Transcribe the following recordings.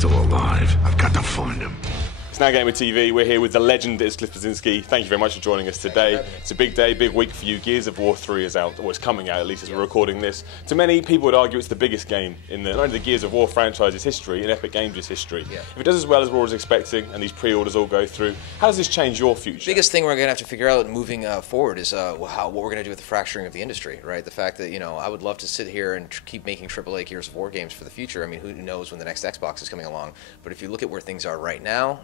still alive. I've got to find him. It's NowGamer TV. We're here with the legend that is Bleszinkski. Thank you very much for joining us today. It's a big day, big week for you. Gears of War 3 is out, or it's coming out at least as we're recording this. To many, people would argue it's the biggest game in not only the Gears of War franchise's history, in Epic Games' history. If it does as well as we're always expecting, and these pre-orders all go through, how does this change your future? The biggest thing we're going to have to figure out moving forward is what we're going to do with the fracturing of the industry, right? The fact that, I would love to sit here and keep making AAA Gears of War games for the future. I mean, who knows when the next Xbox is coming along? But if you look at where things are right now,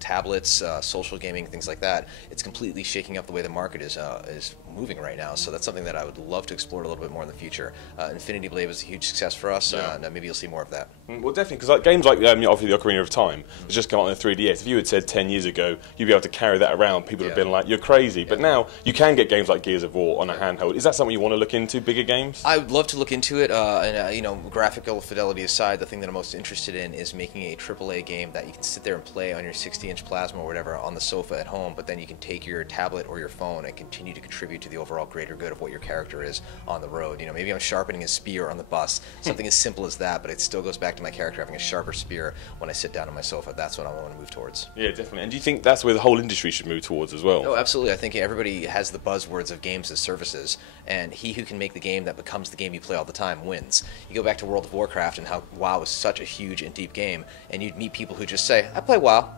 tablets, social gaming, things like that, it's completely shaking up the way the market is moving right now. So that's something that I would love to explore a little bit more in the future. Infinity Blade was a huge success for us, and maybe you'll see more of that. Well, definitely, because games like obviously the Ocarina of Time has just come out on the 3DS. If you had said 10 years ago you'd be able to carry that around, people would have been like, you're crazy. But now you can get games like Gears of War on a handheld. Is that something you want to look into, bigger games? I would love to look into it, and graphical fidelity aside, the thing that I'm most interested in is making a AAA game that you can sit there and play on your 60-inch plasma or whatever on the sofa at home, but then you can take your tablet or your phone and continue to contribute to the overall greater good of what your character is on the road. Maybe I'm sharpening a spear on the bus, something as simple as that, but it still goes back to my character having a sharper spear when I sit down on my sofa. That's what I want to move towards. Yeah, definitely. And do you think that's where the whole industry should move towards as well? Oh, absolutely. I think everybody has the buzzwords of games as services, and he who can make the game that becomes the game you play all the time wins. You go back to World of Warcraft and how WoW is such a huge and deep game, and you'd meet people who just say, I play WoW,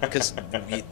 because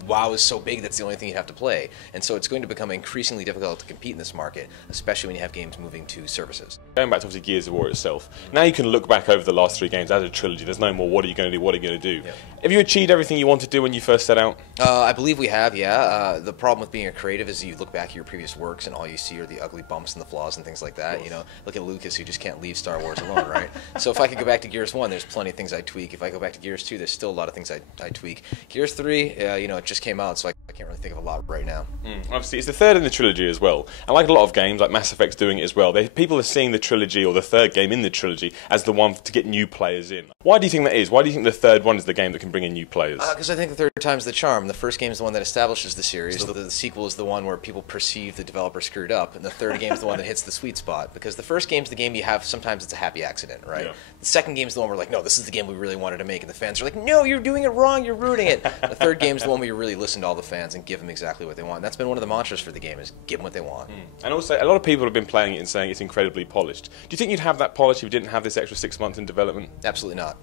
WoW is so big that's the only thing you have to play. And so it's going to become increasingly difficult to compete in this market, especially when you have games moving to services. Going back to obviously Gears of War itself, now you can look back over the last 3 games as a trilogy. There's no more what are you going to do, what are you going to do. Have you achieved everything you wanted to do when you first set out? I believe we have, yeah. The problem with being a creative is you look back at your previous works and all you see are the ugly bumps and the flaws and things like that. Look at Lucas, who just can't leave Star Wars alone, right? So if I could go back to Gears 1, there's plenty of things I'd tweak. If I go back to Gears 2, there's still a lot of things I'd tweak. Gears 3, it just came out, so I can't really think of a lot right now. Obviously, it's the third in the trilogy as well. And like a lot of games, like Mass Effect's doing it as well, people are seeing the trilogy or the third game in the trilogy as the one to get new players in. Why do you think that is? Why do you think the third one is the game that can bring in new players? Because I think the third time's the charm. The first game is the one that establishes the series. The sequel is the one where people perceive the developer screwed up, and the third game is the one that hits the sweet spot. Because the first game's the game you have, sometimes it's a happy accident, right? Yeah. The second game's the one where like, no, this is the game we really wanted to make, and the fans are like, no, you're doing it wrong, you're ruining it. The third game's the one where you really listen to all the fans and give them exactly what they want. And that's been one of the mantras for the game, is give them what they want. And also, a lot of people have been playing it and saying it's incredibly polished. Do you think you'd have that polish if you didn't have this extra 6 months in development? Absolutely not.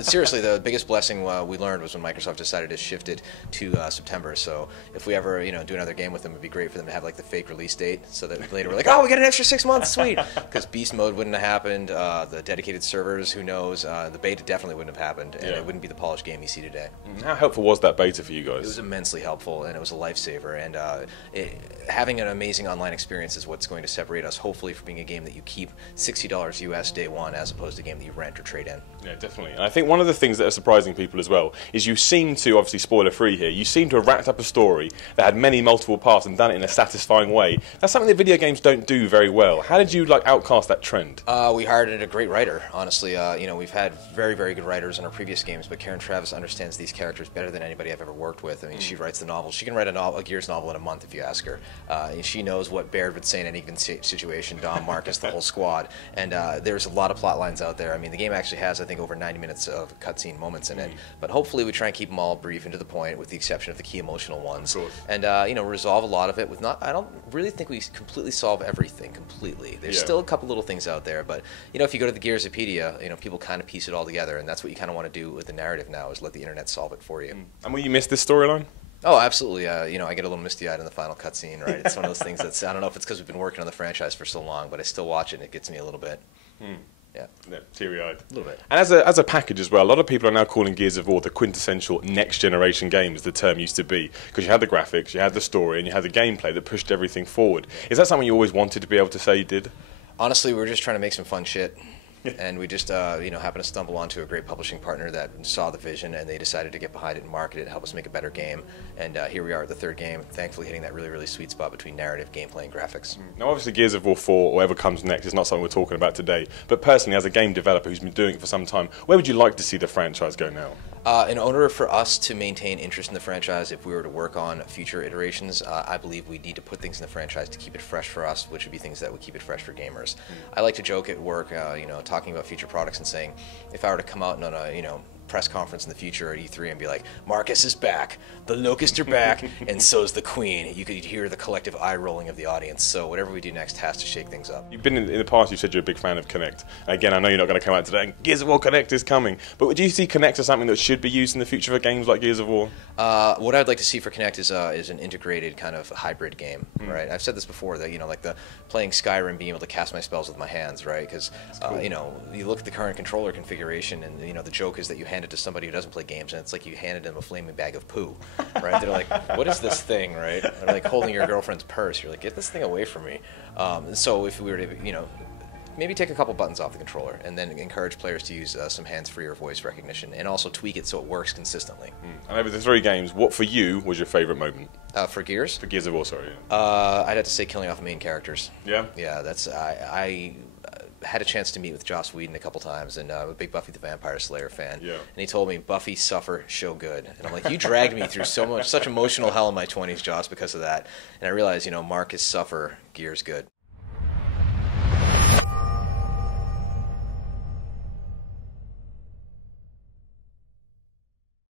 Seriously, the biggest blessing we learned was when Microsoft decided to shift it to September. So if we ever do another game with them, it'd be great for them to have like the fake release date, so that later we're like, oh, we got an extra 6 months, sweet. Because Beast Mode wouldn't have happened, the dedicated servers, who knows, the beta definitely wouldn't have happened, and it wouldn't be the polished game you see today. How helpful was that beta for you guys? It was immensely helpful, and it was a lifesaver, and having an amazing online experience is what's going to separate us, hopefully, from being a game that you keep $60 US day one, as opposed to a game that you rent or trade in. Yeah, definitely. And I think one of the things that are surprising people as well is you seem to, obviously spoiler free here, you seem to have wrapped up a story that had many multiple parts and done it in a satisfying way. That's something that video games don't do very well. How did you outcast that trend? We hired a great writer, honestly. We've had very, very good writers in our previous games, but Karen Travis understands these characters better than anybody I've ever worked with. I mean, she writes the novels. She can write a Gears novel in a month if you ask her. And she knows what Baird would say in any given situation, Dom, Marcus, the whole squad. And there's a lot of plot lines out there. I mean, the game actually has, I think, over 90 minutes of cutscene moments in it. But hopefully we try and keep them all brief and to the point, with the exception of the key emotional ones. And resolve a lot of it with I don't really think we completely solve everything completely. There's still a couple little things out there, but if you go to the Gearsopedia, people kind of piece it all together, and that's what you kind of want to do with the narrative now, is let the internet solve it for you. And will you miss this storyline? Oh, absolutely. I get a little misty-eyed in the final cutscene, right? It's one of those things that's, I don't know if it's because we've been working on the franchise for so long, but I still watch it and it gets me a little bit. Yeah, teary-eyed. A little bit. And as a package as well, a lot of people are now calling Gears of War the quintessential next-generation game, as the term used to be, because you had the graphics, you had the story, and you had the gameplay that pushed everything forward. Is that something you always wanted to be able to say you did? Honestly, we were just trying to make some fun shit. And we just, happened to stumble onto a great publishing partner that saw the vision, and they decided to get behind it and market it and help us make a better game. And here we are at the third game, thankfully hitting that really, really sweet spot between narrative, gameplay, and graphics. Now, obviously, Gears of War 4, or whatever comes next, is not something we're talking about today. But personally, as a game developer who's been doing it for some time, where would you like to see the franchise go now? In order for us to maintain interest in the franchise, if we were to work on future iterations, I believe we need to put things in the franchise to keep it fresh for us, which would be things that would keep it fresh for gamers. I like to joke at work, talking about future products and saying, if I were to come out on a, press conference in the future at E3 and be like, Marcus is back, the Locusts are back, and so's the Queen. You could hear the collective eye rolling of the audience. So whatever we do next has to shake things up. You've been in the past, you said you're a big fan of Kinect. Again, I know you're not going to come out today, Gears of War Kinect is coming. But do you see Kinect as something that should be used in the future for games like Gears of War? What I'd like to see for Kinect is an integrated kind of hybrid game, right? I've said this before, that, like the playing Skyrim, being able to cast my spells with my hands, right? Because, cool. You look at the current controller configuration, and, the joke is that you hand it to somebody who doesn't play games, and it's like you handed them a flaming bag of poo, right? They're like, what is this thing, right? They're like holding your girlfriend's purse. You're like, get this thing away from me. So if we were to, maybe take a couple buttons off the controller and then encourage players to use some hands-free or voice recognition, and also tweak it so it works consistently. And over the 3 games, what for you was your favourite moment? For Gears? For Gears of War, sorry. I'd have to say killing off main characters. Yeah? Yeah, that's... I had a chance to meet with Joss Whedon a couple times, and I'm a big Buffy the Vampire Slayer fan. Yeah. And he told me, Buffy, suffer, show good. And I'm like, you dragged me through such emotional hell in my 20s, Joss, because of that. And I realized, Marcus, suffer, Gears good.